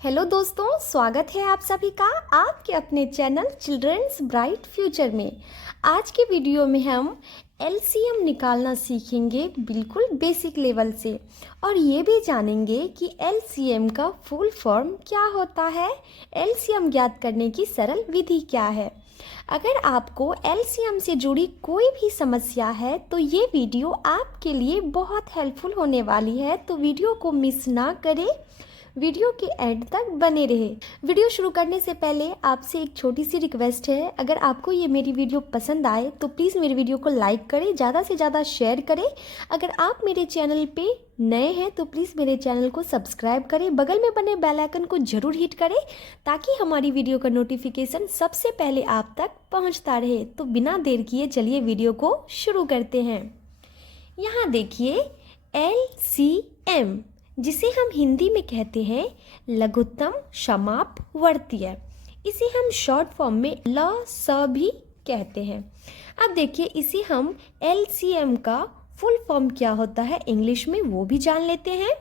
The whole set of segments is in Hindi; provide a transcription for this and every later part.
हेलो दोस्तों, स्वागत है आप सभी का आपके अपने चैनल चिल्ड्रंस ब्राइट फ्यूचर में। आज के वीडियो में हम एलसीएम निकालना सीखेंगे बिल्कुल बेसिक लेवल से, और ये भी जानेंगे कि एलसीएम का फुल फॉर्म क्या होता है, एलसीएम ज्ञात करने की सरल विधि क्या है। अगर आपको एलसीएम से जुड़ी कोई भी समस्या है तो ये वीडियो आपके लिए बहुत हेल्पफुल होने वाली है, तो वीडियो को मिस ना करें, वीडियो के एंड तक बने रहे। वीडियो शुरू करने से पहले आपसे एक छोटी सी रिक्वेस्ट है, अगर आपको ये मेरी वीडियो पसंद आए तो प्लीज़ मेरी वीडियो को लाइक करें, ज़्यादा से ज़्यादा शेयर करें। अगर आप मेरे चैनल पे नए हैं तो प्लीज़ मेरे चैनल को सब्सक्राइब करें, बगल में बने बेल आइकन को ज़रूर हिट करें ताकि हमारी वीडियो का नोटिफिकेशन सबसे पहले आप तक पहुँचता रहे। तो बिना देर किए चलिए वीडियो को शुरू करते हैं। यहाँ देखिए LCM, जिसे हम हिंदी में कहते हैं लघुत्तम समापवर्तीय, इसे हम शॉर्ट फॉर्म में LS भी कहते हैं। अब देखिए इसे हम LCM का फुल फॉर्म क्या होता है इंग्लिश में वो भी जान लेते हैं।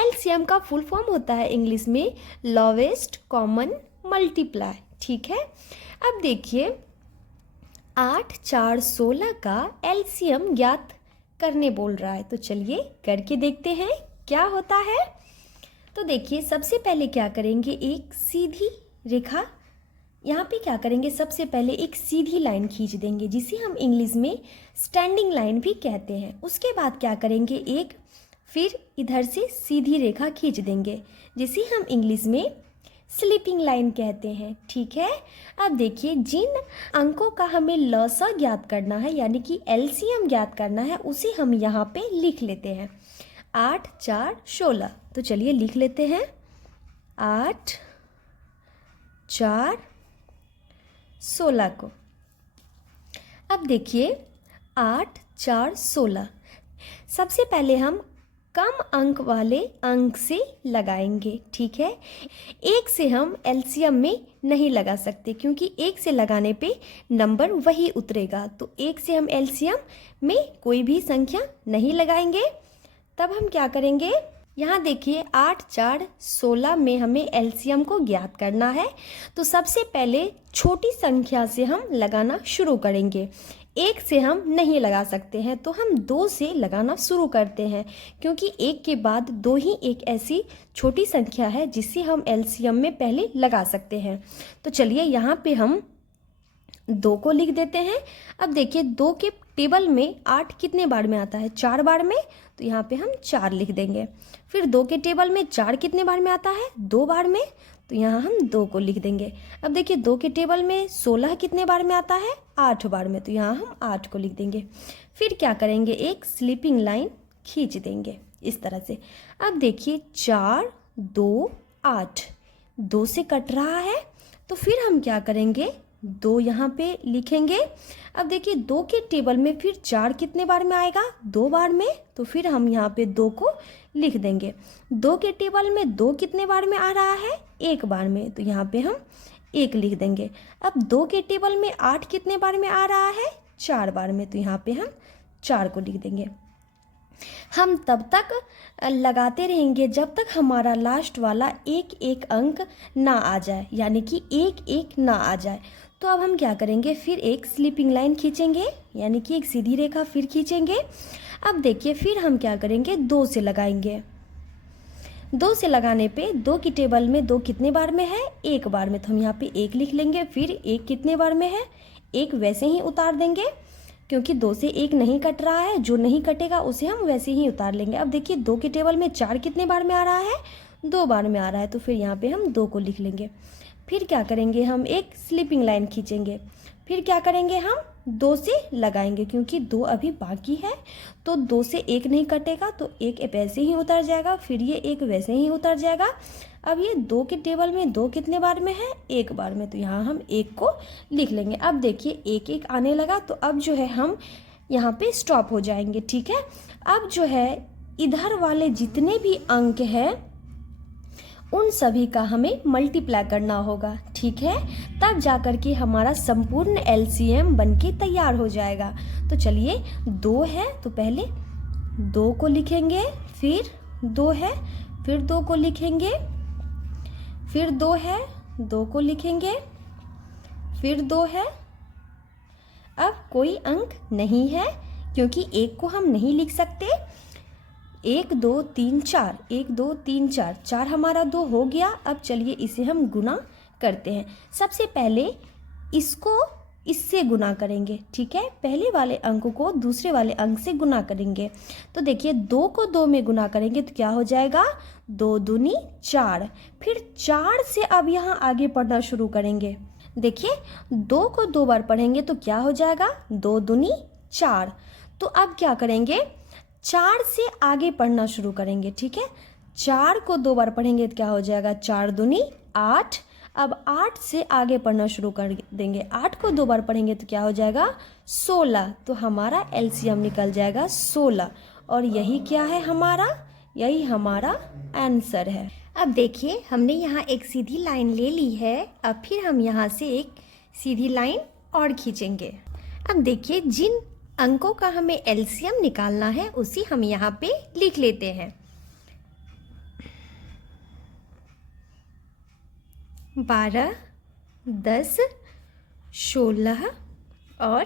LCM का फुल फॉर्म होता है इंग्लिश में लोवेस्ट कॉमन मल्टीप्लाई। ठीक है, अब देखिए 8, 4, 16 का LCM ज्ञात करने बोल रहा है, तो चलिए करके देखते हैं क्या होता है। तो देखिए सबसे पहले क्या करेंगे, एक सीधी रेखा, यहाँ पे क्या करेंगे, सबसे पहले एक सीधी लाइन खींच देंगे जिसे हम इंग्लिश में स्टैंडिंग लाइन भी कहते हैं। उसके बाद क्या करेंगे, एक फिर इधर से सीधी रेखा खींच देंगे जिसे हम इंग्लिश में स्लीपिंग लाइन कहते हैं। ठीक है, अब देखिए जिन अंकों का हमें लसा ज्ञात करना है यानी कि LCM ज्ञात करना है उसे हम यहाँ पे लिख लेते हैं। 8, 4, 16, तो चलिए लिख लेते हैं 8, 4, 16 को। अब देखिए 8, 4, 16, सबसे पहले हम कम अंक वाले अंक से लगाएंगे। ठीक है, एक से हम LCM में नहीं लगा सकते क्योंकि एक से लगाने पे नंबर वही उतरेगा, तो एक से हम LCM में कोई भी संख्या नहीं लगाएंगे। तब हम क्या करेंगे, यहाँ देखिए 8, 4, 16 में हमें LCM को ज्ञात करना है, तो सबसे पहले छोटी संख्या से हम लगाना शुरू करेंगे। एक से हम नहीं लगा सकते हैं तो हम 2 से लगाना शुरू करते हैं, क्योंकि एक के बाद 2 ही एक ऐसी छोटी संख्या है जिसे हम LCM में पहले लगा सकते हैं। तो चलिए यहाँ पे हम 2 को लिख देते हैं। अब देखिए 2 के टेबल में 8 कितने बार में आता है, 4 बार में, तो यहाँ पे हम 4 लिख देंगे। फिर 2 के टेबल में 4 कितने बार में आता है, 2 बार में, तो यहाँ हम 2 को लिख देंगे। अब देखिए 2 के टेबल में 16 कितने बार में आता है, 8 बार में, तो यहाँ हम 8 को लिख देंगे। फिर क्या करेंगे, एक स्लीपिंग लाइन खींच देंगे इस तरह से। अब देखिए 4, 2, 8, 2 से कट रहा है, तो फिर हम क्या करेंगे, 2 यहाँ पे लिखेंगे। अब देखिए 2 के टेबल में फिर 4 कितने बार में आएगा, 2 बार में, तो फिर हम यहाँ पे 2 को लिख देंगे। 2 के टेबल में 2 कितने बार में आ रहा है, 1 बार में, तो यहाँ पे हम 1 लिख देंगे। अब 2 के टेबल में 8 कितने बार में आ रहा है, 4 बार में, तो यहाँ पे हम 4 को लिख देंगे। हम तब तक लगाते रहेंगे जब तक हमारा लास्ट वाला एक अंक ना आ जाए, यानी कि 1 ना आ जाए। तो अब हम क्या करेंगे, फिर एक स्लीपिंग लाइन खींचेंगे यानी कि एक सीधी रेखा फिर खींचेंगे। अब देखिए फिर हम क्या करेंगे, 2 से लगाएंगे। 2 से लगाने पे 2 की टेबल में 2 कितने बार में है, 1 बार में, तो हम यहाँ पे 1 लिख लेंगे। फिर 1 कितने बार में है, 1 वैसे ही उतार देंगे क्योंकि 2 से 1 नहीं कट रहा है, जो नहीं कटेगा उसे हम वैसे ही उतार लेंगे। अब देखिए 2 के टेबल में 4 कितने बार में आ रहा है, 2 बार में आ रहा है, तो फिर यहाँ पे हम 2 को लिख लेंगे। फिर क्या करेंगे, हम एक स्लीपिंग लाइन खींचेंगे। फिर क्या करेंगे, हम 2 से लगाएंगे क्योंकि 2 अभी बाकी है, तो 2 से 1 नहीं कटेगा, तो 1 वैसे ही उतर जाएगा, फिर ये 1 वैसे ही उतर जाएगा। अब ये 2 के टेबल में 2 कितने बार में है, 1 बार में, तो यहाँ हम 1 को लिख लेंगे। अब देखिए 1 आने लगा, तो अब जो है हम यहाँ पे स्टॉप हो जाएंगे। ठीक है, अब जो है इधर वाले जितने भी अंक हैं उन सभी का हमें मल्टीप्लाई करना होगा। ठीक है, तब जाकर के हमारा संपूर्ण LCM बनके तैयार हो जाएगा। तो चलिए 2 है तो पहले 2 को लिखेंगे, फिर 2 है, फिर 2 को लिखेंगे, फिर 2 है, 2 को लिखेंगे, फिर 2 है। अब कोई अंक नहीं है क्योंकि 1 को हम नहीं लिख सकते। 1 2 3 4, 1 2 3 4, 4 हमारा 2 हो गया। अब चलिए इसे हम गुना करते हैं। सबसे पहले इसको इससे गुना करेंगे, ठीक है। पहले वाले अंक को दूसरे वाले अंक से गुना करेंगे। तो देखिए 2 को 2 में गुना करेंगे तो क्या हो जाएगा, 2 दूनी 4। फिर 4 से अब यहाँ आगे पढ़ना शुरू करेंगे। देखिए 2 को 2 बार पढ़ेंगे तो क्या हो जाएगा, 2 दूनी 4। तो अब क्या करेंगे, 4 से आगे पढ़ना शुरू करेंगे, ठीक है। 4 को 2 बार पढ़ेंगे तो क्या हो जाएगा, 4 दूनी 8। अब 8 से आगे पढ़ना शुरू कर देंगे। 8 को 2 बार पढ़ेंगे तो क्या हो जाएगा, 16। तो हमारा एलसीएम निकल जाएगा 16। और यही क्या है हमारा, यही हमारा आंसर है। अब देखिए हमने यहाँ एक सीधी लाइन ले ली है। अब फिर हम यहाँ से एक सीधी लाइन और खींचेंगे। अब देखिए जिन अंकों का हमें एलसीएम निकालना है उसी हम यहाँ पे लिख लेते हैं। 12, 10, 16 और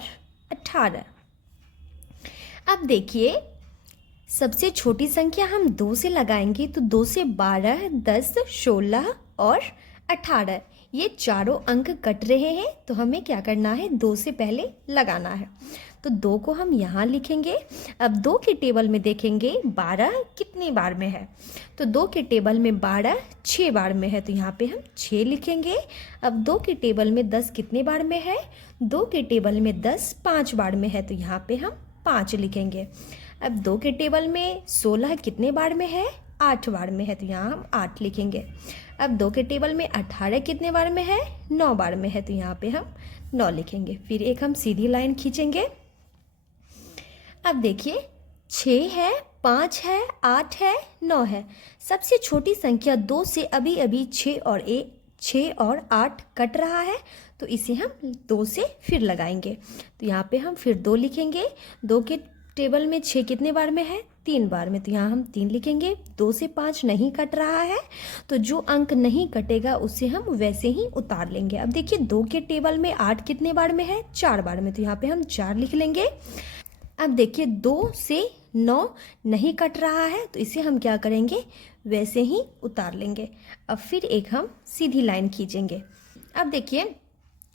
18। अब देखिए सबसे छोटी संख्या हम 2 से लगाएंगे तो 2 से 12, 10, 16 और 18 ये चारों अंक कट रहे हैं। तो हमें क्या करना है, 2 से पहले लगाना है। तो 2 को हम यहाँ लिखेंगे। अब 2 के टेबल में देखेंगे 12 कितने बार में है। तो 2 के टेबल में 12 6 बार में है तो यहाँ पे हम 6 लिखेंगे। अब 2 के टेबल में 10 कितने बार में है, 2 के टेबल में 10 5 बार में है तो यहाँ पे हम 5 लिखेंगे। अब 2 के टेबल में 16 कितने बार में है, 8 बार में है तो यहाँ हम 8 लिखेंगे। अब 2 के टेबल में 18 कितने बार में है, 9 बार में है तो यहाँ पे हम 9 लिखेंगे। फिर एक हम सीधी लाइन खींचेंगे। अब देखिए 6 है, 5 है, 8 है, 9 है। सबसे छोटी संख्या 2 से अभी अभी 6 और 8 कट रहा है तो इसे हम 2 से फिर लगाएंगे। तो यहाँ पे हम फिर 2 लिखेंगे। 2 के टेबल में 6 कितने बार में है, 3 बार में तो यहाँ हम 3 लिखेंगे। 2 से 5 नहीं कट रहा है तो जो अंक नहीं कटेगा उसे हम वैसे ही उतार लेंगे। अब देखिए 2 के टेबल में 8 कितने बार में है, 4 बार में तो यहाँ पे हम 4 लिख लेंगे। अब देखिए 2 से 9 नहीं कट रहा है तो इसे हम क्या करेंगे, वैसे ही उतार लेंगे। अब फिर एक हम सीधी लाइन खींचेंगे। अब देखिए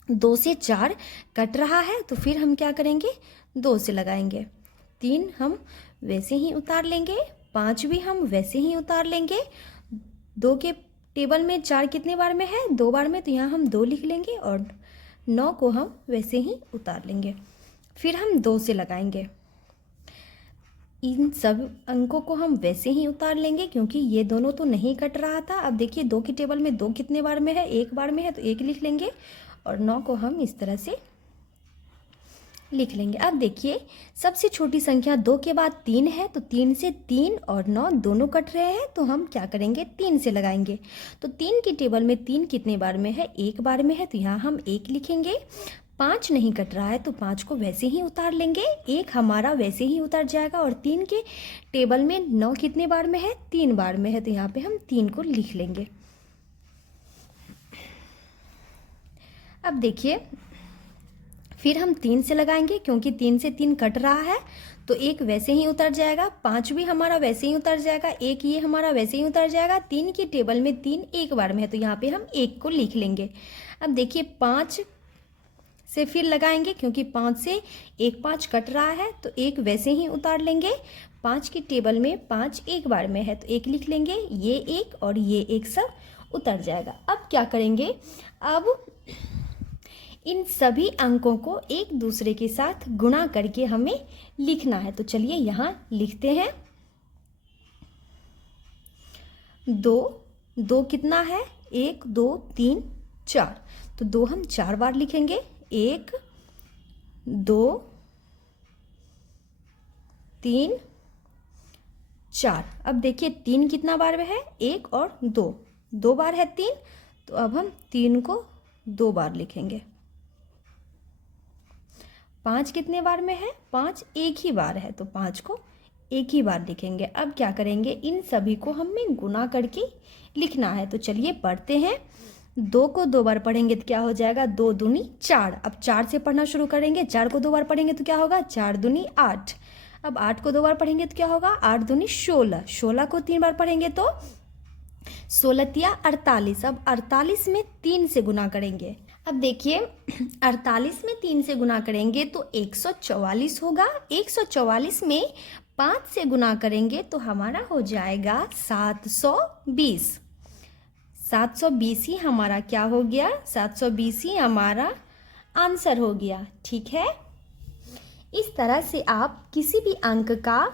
2 से 4 कट रहा है तो फिर हम क्या करेंगे, 2 से लगाएंगे। 3 हम वैसे ही उतार लेंगे, 5 भी हम वैसे ही उतार लेंगे। 2 के टेबल में 4 कितने बार में है, 2 बार में तो यहाँ हम 2 लिख लेंगे और 9 को हम वैसे ही उतार लेंगे। फिर हम 2 से लगाएंगे। इन सब अंकों को हम वैसे ही उतार लेंगे क्योंकि ये दोनों तो नहीं कट रहा था। अब देखिए 2 के टेबल में 2 कितने बार में है, 1 बार में है तो 1 लिख लेंगे और 9 को हम इस तरह से लिख लेंगे। अब देखिए सबसे छोटी संख्या 2 के बाद 3 है तो 3 से 3 और 9 दोनों कट रहे हैं तो हम क्या करेंगे, 3 से लगाएंगे। तो 3 के टेबल में 3 कितने बार में है, 1 बार में है तो यहाँ हम 1 लिखेंगे। 5 नहीं कट रहा है तो 5 को वैसे ही उतार लेंगे। 1 हमारा वैसे ही उतर जाएगा। और 3 के टेबल में 9 कितने बार में है, 3 बार में है तो यहाँ पे हम 3 को लिख लेंगे। अब देखिए फिर हम 3 से लगाएंगे क्योंकि 3 से 3 कट रहा है तो 1 वैसे ही उतर जाएगा। 5 भी हमारा वैसे ही उतर जाएगा। 1 ये हमारा वैसे ही उतर जाएगा। 3 के टेबल में 3 1 बार में है तो यहाँ पे हम 1 को लिख लेंगे। अब देखिए 5 से फिर लगाएंगे क्योंकि 5 से 1 5 कट रहा है तो 1 वैसे ही उतार लेंगे। 5 के टेबल में 5 1 बार में है तो 1 लिख लेंगे। ये 1 और ये 1 सब उतर जाएगा। अब क्या करेंगे, अब इन सभी अंकों को एक दूसरे के साथ गुणा करके हमें लिखना है। तो चलिए यहाँ लिखते हैं। 2 कितना है, 1 2 3 4 तो 2 हम 4 बार लिखेंगे। 1 2 3 4। अब देखिए 3 कितना बार में है, 1 और 2 बार है 3 तो अब हम 3 को 2 बार लिखेंगे। 5 कितने बार में है, 5 एक ही बार है तो 5 को एक ही बार लिखेंगे। अब क्या करेंगे, इन सभी को हमें गुना करके लिखना है। तो चलिए पढ़ते हैं। 2 को 2 बार पढ़ेंगे तो क्या हो जाएगा, 2 दूनी 4। अब 4 से पढ़ना शुरू करेंगे। 4 को 2 बार पढ़ेंगे तो क्या होगा, 4 दूनी 8। अब 8 को 2 बार पढ़ेंगे तो क्या होगा, 8 दूनी 16। 16 को 3 बार पढ़ेंगे तो 16 तिया 48। अब 48 में 3 से गुना करेंगे। अब देखिए 48 में 3 से गुना करेंगे तो 144 होगा। 144 में 5 से गुना करेंगे तो हमारा हो जाएगा 720। 720 ही हमारा क्या हो गया, 720 ही हमारा आंसर हो गया। ठीक है, इस तरह से आप किसी भी अंक का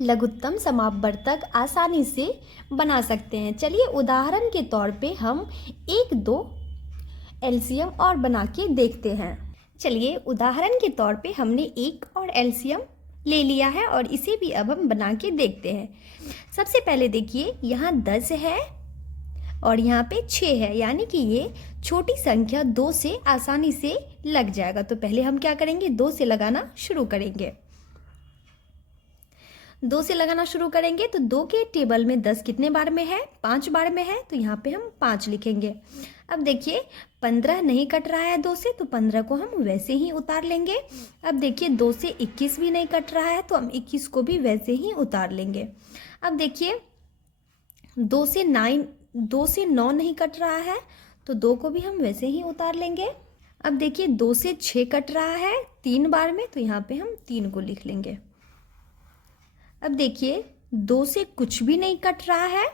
लघुत्तम समापवर्तक आसानी से बना सकते हैं। चलिए उदाहरण के तौर पे हम 1-2 एलसीएम और बना के देखते हैं। चलिए उदाहरण के तौर पे हमने एक और एलसीएम ले लिया है और इसे भी अब हम बना के देखते हैं। सबसे पहले देखिए यहाँ 10 है और यहाँ पे 6 है, यानी कि ये छोटी संख्या 2 से आसानी से लग जाएगा। तो पहले हम क्या करेंगे, 2 से लगाना शुरू करेंगे। 2 से लगाना शुरू करेंगे तो 2 के टेबल में 10 कितने बार में है, 5 बार में है, तो यहाँ पे हम 5 लिखेंगे। अब देखिए 15 नहीं कट रहा है 2 से, तो 15 को हम वैसे ही उतार लेंगे। अब देखिए 2 से 21 भी नहीं कट रहा है तो हम 21 को भी वैसे ही उतार लेंगे। अब देखिए 2 से 9 नहीं कट रहा है तो 2 को भी हम वैसे ही उतार लेंगे। अब देखिए 2 से 6 कट रहा है 3 बार में, तो यहाँ पे हम 3 को लिख लेंगे। अब देखिए 2 से कुछ भी नहीं कट रहा है।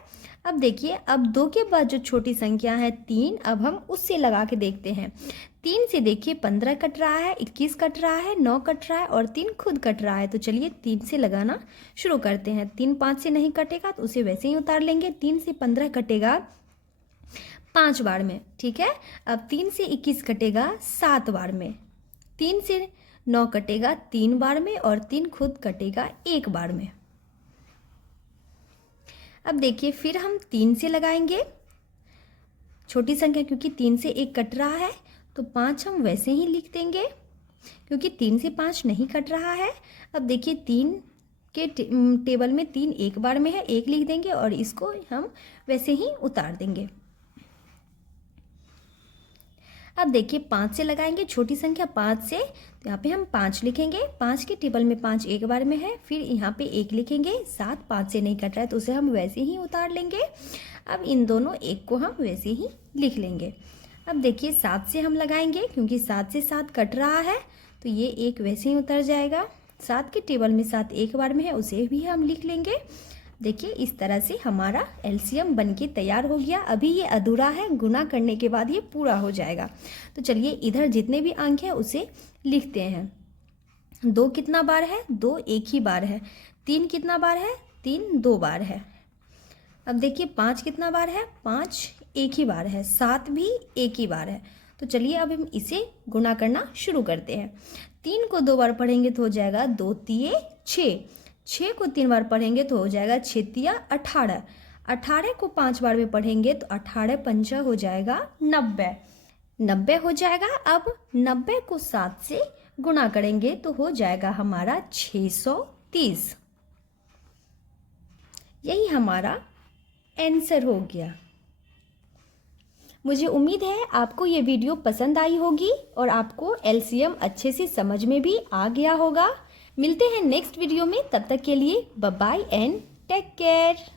अब देखिए अब 2 के बाद जो छोटी संख्या है 3, अब हम उससे लगा के देखते हैं। 3 से देखिए 15 कट रहा है, 21 कट रहा है, 9 कट रहा है और 3 खुद कट रहा है। तो चलिए 3 से लगाना शुरू करते हैं। 3 5 से नहीं कटेगा तो उसे वैसे ही उतार लेंगे। 3 से 15 कटेगा 5 बार में, ठीक है। अब 3 से 21 कटेगा 7 बार में। 3 से 9 कटेगा 3 बार में और 3 खुद कटेगा 1 बार में। अब देखिए फिर हम 3 से लगाएंगे छोटी संख्या, क्योंकि 3 से 1 कट रहा है तो 5 हम वैसे ही लिख देंगे क्योंकि 3 से 5 नहीं कट रहा है। अब देखिए 3 के टेबल में 3 1 बार में है, 1 लिख देंगे और इसको हम वैसे ही उतार देंगे। अब देखिए 5 से लगाएंगे छोटी संख्या 5 से, तो यहाँ पे हम 5 लिखेंगे। 5 के टेबल में 5 1 बार में है, फिर यहाँ पे 1 लिखेंगे। 7 5 से नहीं कट रहा है तो उसे हम वैसे ही उतार लेंगे। अब इन दोनों 1 को हम वैसे ही लिख लेंगे। अब देखिए 7 से हम लगाएंगे क्योंकि 7 से 7 कट रहा है तो ये 1 वैसे ही उतर जाएगा। 7 के टेबल में 7 1 बार में है, उसे भी हम लिख लेंगे। देखिए इस तरह से हमारा एलसीएम बनके तैयार हो गया। अभी ये अधूरा है, गुना करने के बाद ये पूरा हो जाएगा। तो चलिए इधर जितने भी अंक हैं उसे लिखते हैं। 2 कितना बार है, 2 1 ही बार है। 3 कितना बार है, 3 2 बार है। अब देखिए 5 कितना बार है, 5 1 ही बार है। 7 भी 1 ही बार है। तो चलिए अब हम इसे गुना करना शुरू करते हैं। 3 को 2 बार पढ़ेंगे तो हो जाएगा 2 तिये 6। 6 को 3 बार पढ़ेंगे तो हो जाएगा 6 तिया 18। 18 को 5 बार में पढ़ेंगे तो 18 पंचा हो जाएगा 90। 90 हो जाएगा। अब 90 को 7 से गुणा करेंगे तो हो जाएगा हमारा 630। यही हमारा आंसर हो गया। मुझे उम्मीद है आपको ये वीडियो पसंद आई होगी और आपको एलसीएम अच्छे से समझ में भी आ गया होगा। मिलते हैं नेक्स्ट वीडियो में, तब तक के लिए bye bye and take care.